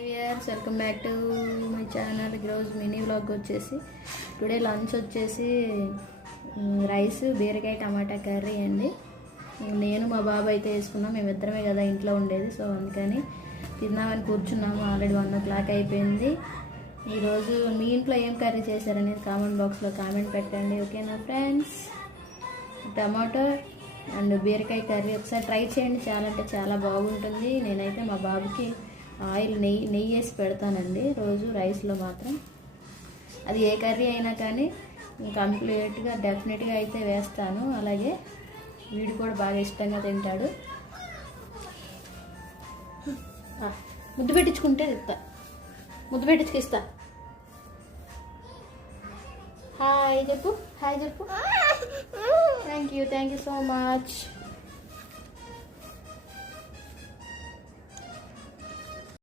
Hi viewers, welcome back to my channel. ఈరోజు mini vlog వచ్చేసి today lunch వచ్చేసి rice, బీరకాయ టమాటా కర్రీ అండి. నేను మా బాబు అయితే వేసుకున్నాం, మేమిద్దరమే కదా ఇంట్లో ఉండేది. సో అందుకని తిన్నామని కూర్చున్నాము. ఆల్రెడీ 1 o'clock అయిపోయింది. ఈరోజు మీ ఇంట్లో ఏం కర్రీ చేశారనేది కామెంట్ బాక్స్లో కామెంట్ పెట్టండి, ఓకేనా ఫ్రెండ్స్. టమాటో అండ్ బీరకాయ కర్రీ ఒకసారి ట్రై చేయండి, చాలా అంటే చాలా బాగుంటుంది. నేనైతే మా బాబుకి ఆయిల్ నెయ్యి వేసి పెడతానండి రోజు రైస్లో మాత్రం. అది ఏ కర్రీ అయినా కానీ కంప్లీట్గా డెఫినెట్గా అయితే వేస్తాను. అలాగే వీడు కూడా బాగా ఇష్టంగా తింటాడు. ముద్దు పెట్టించుకుంటే ఇస్తా, ముద్దు పెట్టించుకిస్తా. హాయ్ చెప్పు, హాయ్ చెప్పు. Thank you so much.